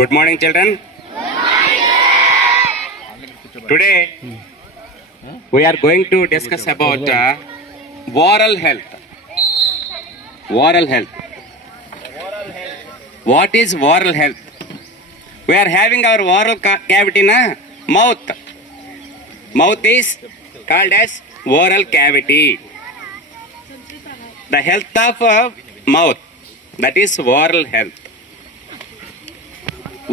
Good morning, children. Today we are going to discuss about oral health. Oral health. What is oral health? We are having our oral cavity na mouth. Mouth is called as oral cavity. The health of mouth, that is oral health.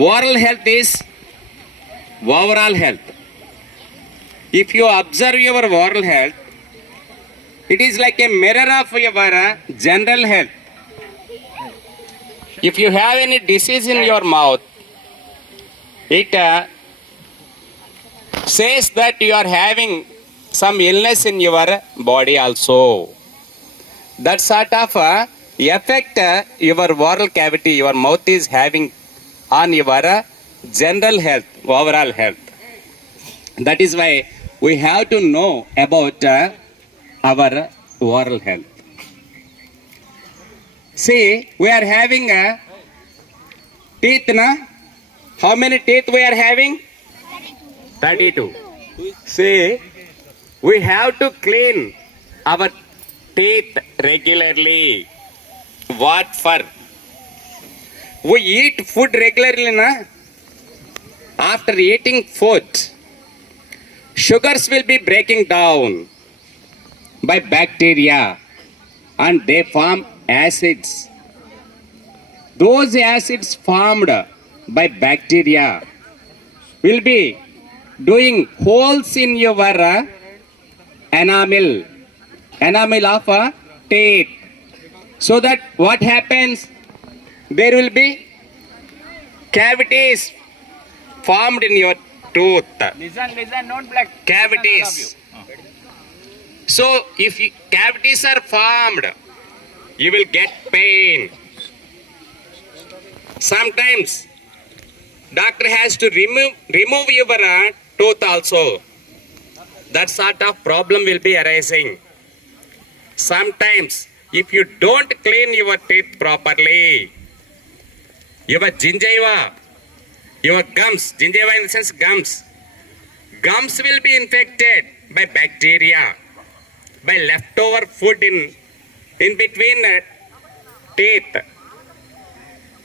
Oral health is overall health. If you observe your oral health, it is like a mirror of your general health. If you have any disease in your mouth, it says that you are having some illness in your body also. That sort of effect your oral cavity, your mouth is having on your general health, overall health. That is why we have to know about our oral health. See, we are having teeth, na? How many teeth we are having? 32. See, we have to clean our teeth regularly. What for? We eat food regularly, na? After eating food, sugars will be breaking down by bacteria and they form acids. Those acids formed by bacteria will be doing holes in your enamel of teeth. So that what happens? There will be cavities formed in your tooth. Listen, don't black. Cavities. So if cavities are formed, you will get pain. Sometimes doctor has to remove your tooth also. That sort of problem will be arising. Sometimes if you don't clean your teeth properly, your gingiva, your gums, gingiva in the sense gums will be infected by bacteria, by leftover food in between teeth.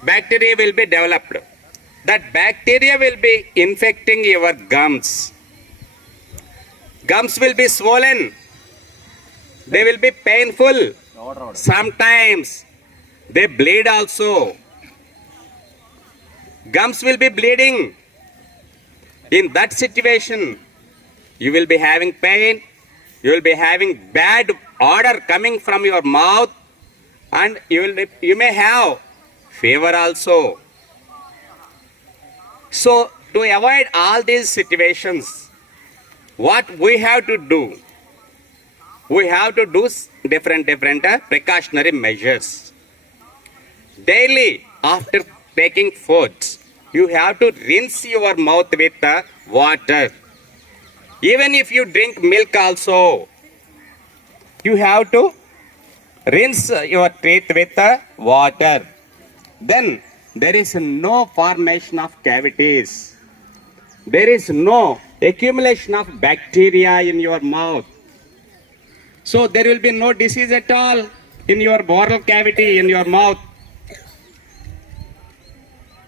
Bacteria will be developed. That bacteria will be infecting your gums. Gums will be swollen. They will be painful. Sometimes they bleed also. Gums will be bleeding. In that situation, you will be having pain. You will be having bad odor coming from your mouth, and you may have fever also. So to avoid all these situations, what we have to do? We have to do different precautionary measures. Daily after taking food, you have to rinse your mouth with water. Even if you drink milk also, you have to rinse your teeth with water. Then there is no formation of cavities. There is no accumulation of bacteria in your mouth. So there will be no disease at all in your oral cavity, in your mouth.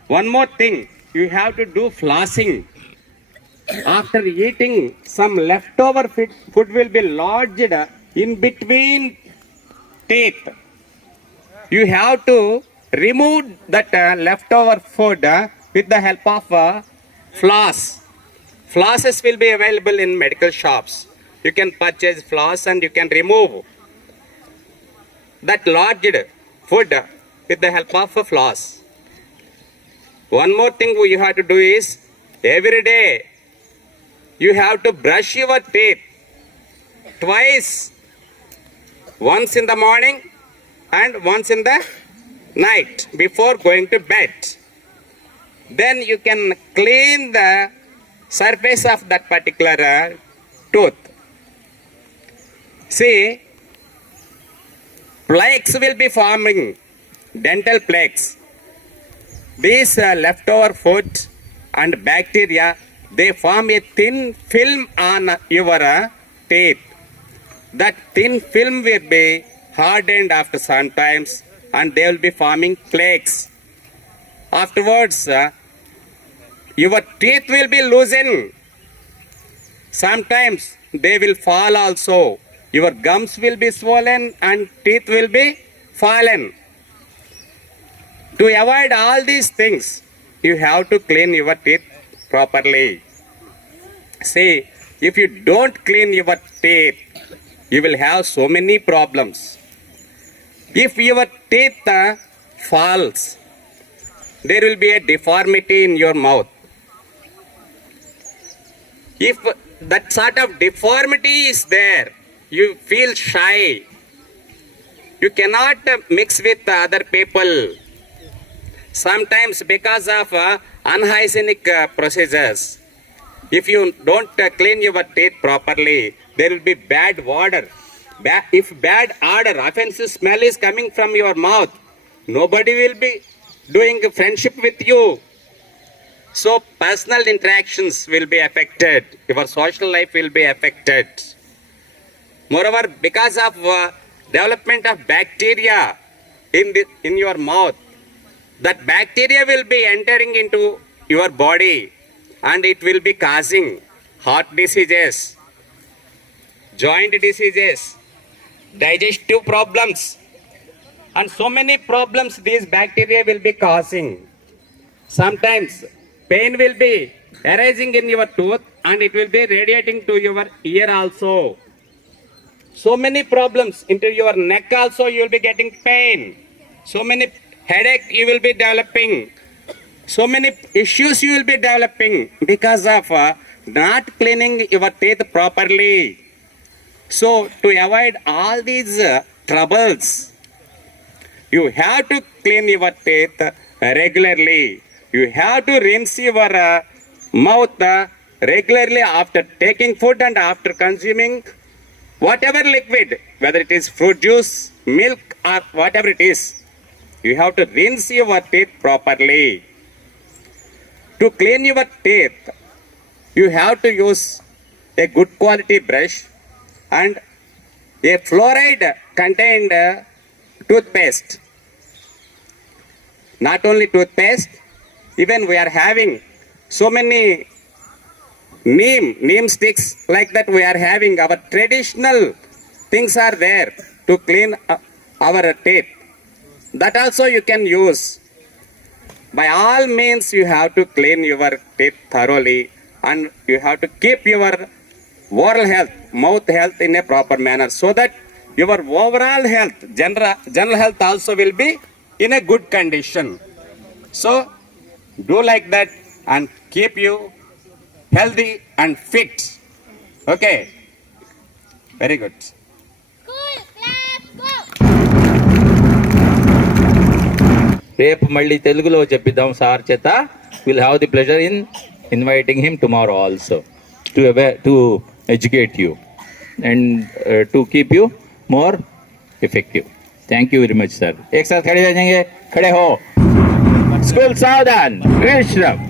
One more thing, you have to do flossing. After eating, some leftover food will be lodged in between teeth. You have to remove that leftover food with the help of floss. Flosses will be available in medical shops. You can purchase floss and you can remove that lodged food with the help of a floss. One more thing you have to do is, every day you have to brush your teeth twice. Once in the morning and once in the night before going to bed. Then you can clean the surface of that particular tooth. See, plaques will be forming, dental plaques. these leftover food and bacteria, they form a thin film on your teeth. That thin film will be hardened after some times and they will be forming plaques. Afterwards, your teeth will be loosened. Sometimes they will fall also. Your gums will be swollen and teeth will be fallen. To avoid all these things, you have to clean your teeth properly. See, if you don't clean your teeth, you will have so many problems. If your teeth falls, there will be a deformity in your mouth. If that sort of deformity is there, you feel shy. You cannot mix with other people. Sometimes because of unhygienic procedures, if you don't clean your teeth properly, there will be bad odor. If bad odor, offensive smell is coming from your mouth, nobody will be doing friendship with you. So personal interactions will be affected. Your social life will be affected. Moreover, because of development of bacteria in your mouth, that bacteria will be entering into your body and it will be causing heart diseases, joint diseases, digestive problems, and so many problems these bacteria will be causing. Sometimes pain will be arising in your tooth and it will be radiating to your ear also. So many problems into your neck also, you will be getting pain. So many headache you will be developing. So many issues you will be developing because of not cleaning your teeth properly. So to avoid all these troubles, you have to clean your teeth regularly. You have to rinse your mouth regularly after taking food and after consuming whatever liquid, whether it is fruit juice, milk or whatever it is. You have to rinse your teeth properly. To clean your teeth, you have to use a good quality brush and a fluoride contained toothpaste. Not only toothpaste, even we are having so many neem sticks like that. We are having our traditional things are there to clean our teeth. That also you can use. By all means, you have to clean your teeth thoroughly and you have to keep your oral health, mouth health in a proper manner so that your overall health, general health also will be in a good condition. So, do like that and keep you healthy and fit. Okay? Very good. రేపు మళ్ళీ తెలుగులో చెప్పిద్దాం sir చేత. Will have the pleasure in inviting him tomorrow also to educate you and to keep you more effective. Thank you very much sir. एक साथ खड़े हो जाएंगे. खड़े हो. स्कूल सावधान. विश्राम.